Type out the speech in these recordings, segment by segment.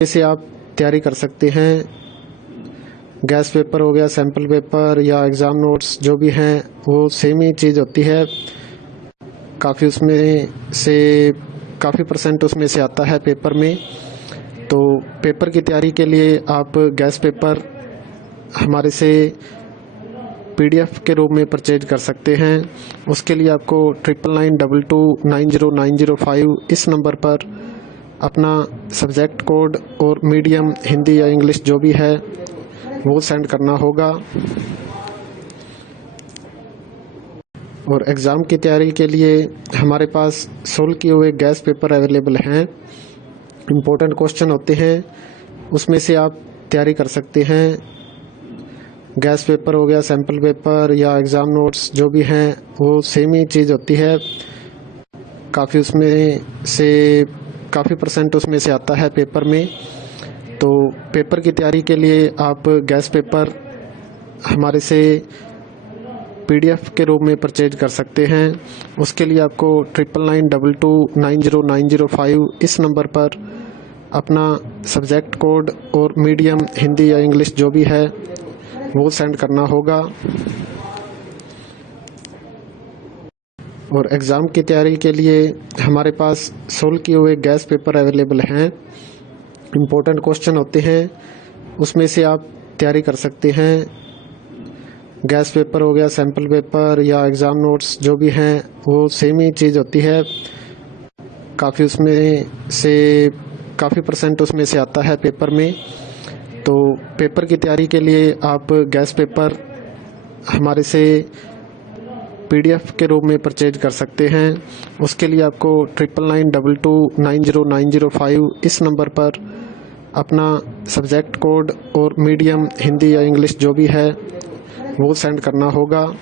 से आप तैयारी कर सकते हैं। गैस पेपर हो गया, सैम्पल पेपर या एग्ज़ाम नोट्स जो भी हैं वो सेम ही चीज़ होती है। काफ़ी परसेंट उसमें से आता है पेपर में। तो पेपर की तैयारी के लिए आप गैस पेपर हमारे से PDF के रूप में परचेज कर सकते हैं। उसके लिए आपको 9992290905 इस नंबर पर अपना सब्जेक्ट कोड और मीडियम हिंदी या इंग्लिश जो भी है वो सेंड करना होगा। और एग्ज़ाम की तैयारी के लिए हमारे पास सोल्व किए हुए गैस पेपर अवेलेबल हैं। इम्पोर्टेंट क्वेश्चन होते हैं, उसमें से आप तैयारी कर सकते हैं। गैस पेपर हो गया, सैम्पल पेपर या एग्ज़ाम नोट्स जो भी हैं वो सेम ही चीज़ होती है। काफ़ी परसेंट उसमें से आता है पेपर में। तो पेपर की तैयारी के लिए आप गैस पेपर हमारे से PDF के रूप में परचेज कर सकते हैं। उसके लिए आपको 9992290905 इस नंबर पर अपना सब्जेक्ट कोड और मीडियम हिंदी या इंग्लिश जो भी है वो सेंड करना होगा। और एग्ज़ाम की तैयारी के लिए हमारे पास सोल्व किए हुए गैस पेपर अवेलेबल हैं। इम्पोर्टेंट क्वेश्चन होते हैं, उसमें से आप तैयारी कर सकते हैं। गैस पेपर हो गया, सैम्पल पेपर या एग्ज़ाम नोट्स जो भी हैं वो सेम ही चीज़ होती है। काफ़ी परसेंट उसमें से आता है पेपर में। तो पेपर की तैयारी के लिए आप गैस पेपर हमारे से PDF के रूप में परचेज कर सकते हैं। उसके लिए आपको 9992290905 इस नंबर पर अपना सब्जेक्ट कोड और मीडियम हिंदी या इंग्लिश जो भी है वो सेंड करना होगा।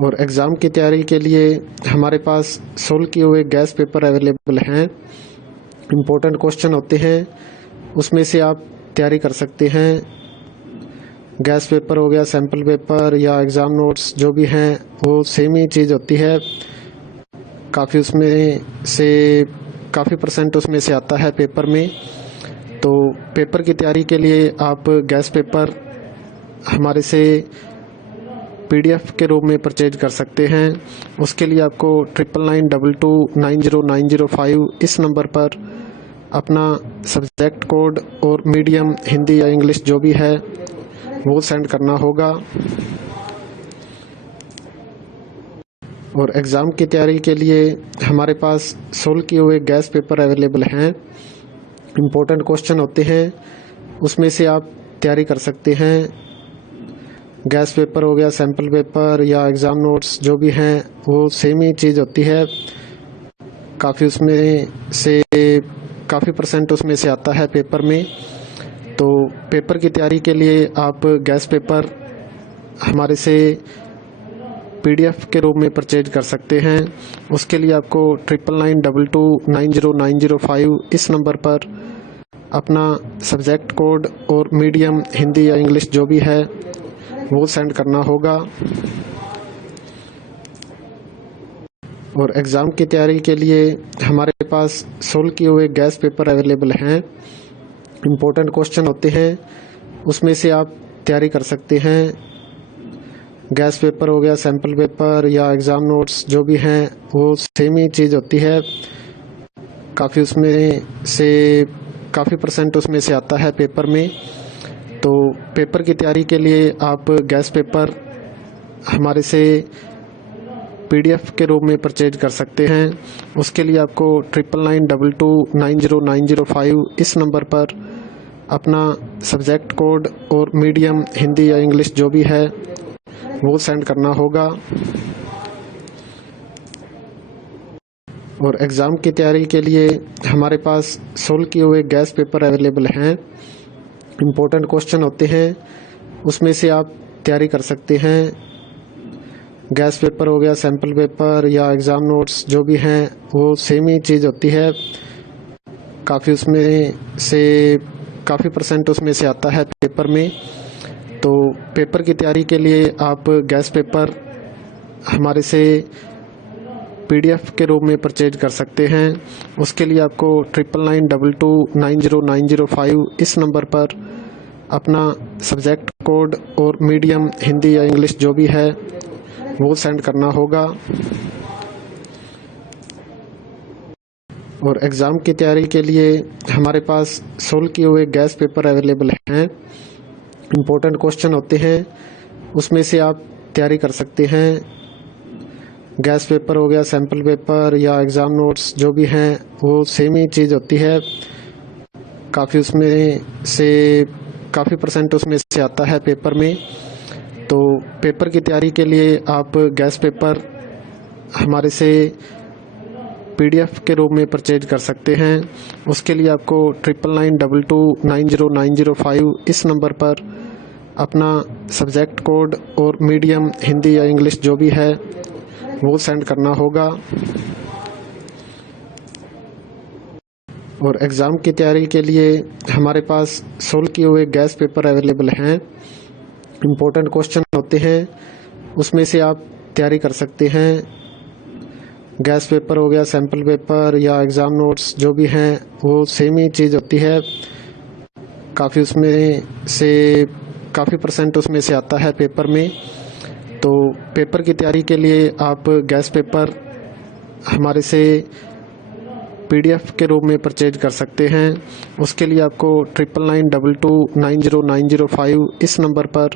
और एग्ज़ाम की तैयारी के लिए हमारे पास सोल्व किए हुए गैस पेपर अवेलेबल हैं। इम्पोर्टेंट क्वेश्चन होते हैं, उसमें से आप तैयारी कर सकते हैं। गैस पेपर हो गया, सैम्पल पेपर या एग्ज़ाम नोट्स जो भी हैं वो सेम ही चीज़ होती है। काफ़ी परसेंट उसमें से आता है पेपर में। तो पेपर की तैयारी के लिए आप गैस पेपर हमारे से PDF के रूप में परचेज कर सकते हैं। उसके लिए आपको 9992290905 इस नंबर पर अपना सब्जेक्ट कोड और मीडियम हिंदी या इंग्लिश जो भी है वो सेंड करना होगा। और एग्ज़ाम की तैयारी के लिए हमारे पास सोल्व किए हुए गैस पेपर अवेलेबल हैं। इम्पोर्टेंट क्वेश्चन होते हैं, उसमें से आप तैयारी कर सकते हैं। गैस पेपर हो गया, सैम्पल पेपर या एग्ज़ाम नोट्स जो भी हैं वो सेम ही चीज़ होती है। काफ़ी परसेंट उसमें से आता है पेपर में। तो पेपर की तैयारी के लिए आप गैस पेपर हमारे से PDF के रूप में परचेज कर सकते हैं। उसके लिए आपको 9992290905 इस नंबर पर अपना सब्जेक्ट कोड और मीडियम हिंदी या इंग्लिश जो भी है वो सेंड करना होगा। और एग्ज़ाम की तैयारी के लिए हमारे पास सोल्व किए हुए गैस पेपर अवेलेबल हैं। इम्पोर्टेंट क्वेश्चन होते हैं, उसमें से आप तैयारी कर सकते हैं। गैस पेपर हो गया, सैम्पल पेपर या एग्ज़ाम नोट्स जो भी हैं वो सेम ही चीज़ होती है। काफ़ी परसेंट उसमें से आता है पेपर में। तो पेपर की तैयारी के लिए आप गैस पेपर हमारे से PDF के रूप में परचेज कर सकते हैं। उसके लिए आपको 9992290905 इस नंबर पर अपना सब्जेक्ट कोड और मीडियम हिंदी या इंग्लिश जो भी है वो सेंड करना होगा। और एग्ज़ाम की तैयारी के लिए हमारे पास सोल्व किए हुए गैस पेपर अवेलेबल हैं। इम्पोर्टेंट क्वेश्चन होते हैं, उसमें से आप तैयारी कर सकते हैं। गैस पेपर हो गया, सैम्पल पेपर या एग्ज़ाम नोट्स जो भी हैं वो सेम ही चीज़ होती है। काफ़ी परसेंट उसमें से आता है पेपर में। तो पेपर की तैयारी के लिए आप गैस पेपर हमारे से PDF के रूप में परचेज कर सकते हैं। उसके लिए आपको 9992290905 इस नंबर पर अपना सब्जेक्ट कोड और मीडियम हिंदी या इंग्लिश जो भी है वो सेंड करना होगा। और एग्ज़ाम की तैयारी के लिए हमारे पास सोल्व किए हुए गैस पेपर अवेलेबल हैं। इम्पोर्टेंट क्वेश्चन होते हैं, उसमें से आप तैयारी कर सकते हैं। गैस पेपर हो गया, सैम्पल पेपर या एग्ज़ाम नोट्स जो भी हैं वो सेम ही चीज़ होती है। काफ़ी परसेंट उसमें से आता है पेपर में। तो पेपर की तैयारी के लिए आप गैस पेपर हमारे से PDF के रूप में परचेज कर सकते हैं। उसके लिए आपको 9992290905 इस नंबर पर अपना सब्जेक्ट कोड और मीडियम हिंदी या इंग्लिश जो भी है वो सेंड करना होगा। और एग्ज़ाम की तैयारी के लिए हमारे पास सोल्व किए हुए गैस पेपर अवेलेबल हैं। इम्पोर्टेंट क्वेश्चन होते हैं, उसमें से आप तैयारी कर सकते हैं। गैस पेपर हो गया, सैम्पल पेपर या एग्ज़ाम नोट्स जो भी हैं वो सेम ही चीज़ होती है। काफ़ी परसेंट उसमें से आता है पेपर में। तो पेपर की तैयारी के लिए आप गैस पेपर हमारे से PDF के रूप में परचेज कर सकते हैं। उसके लिए आपको 9992290905 इस नंबर पर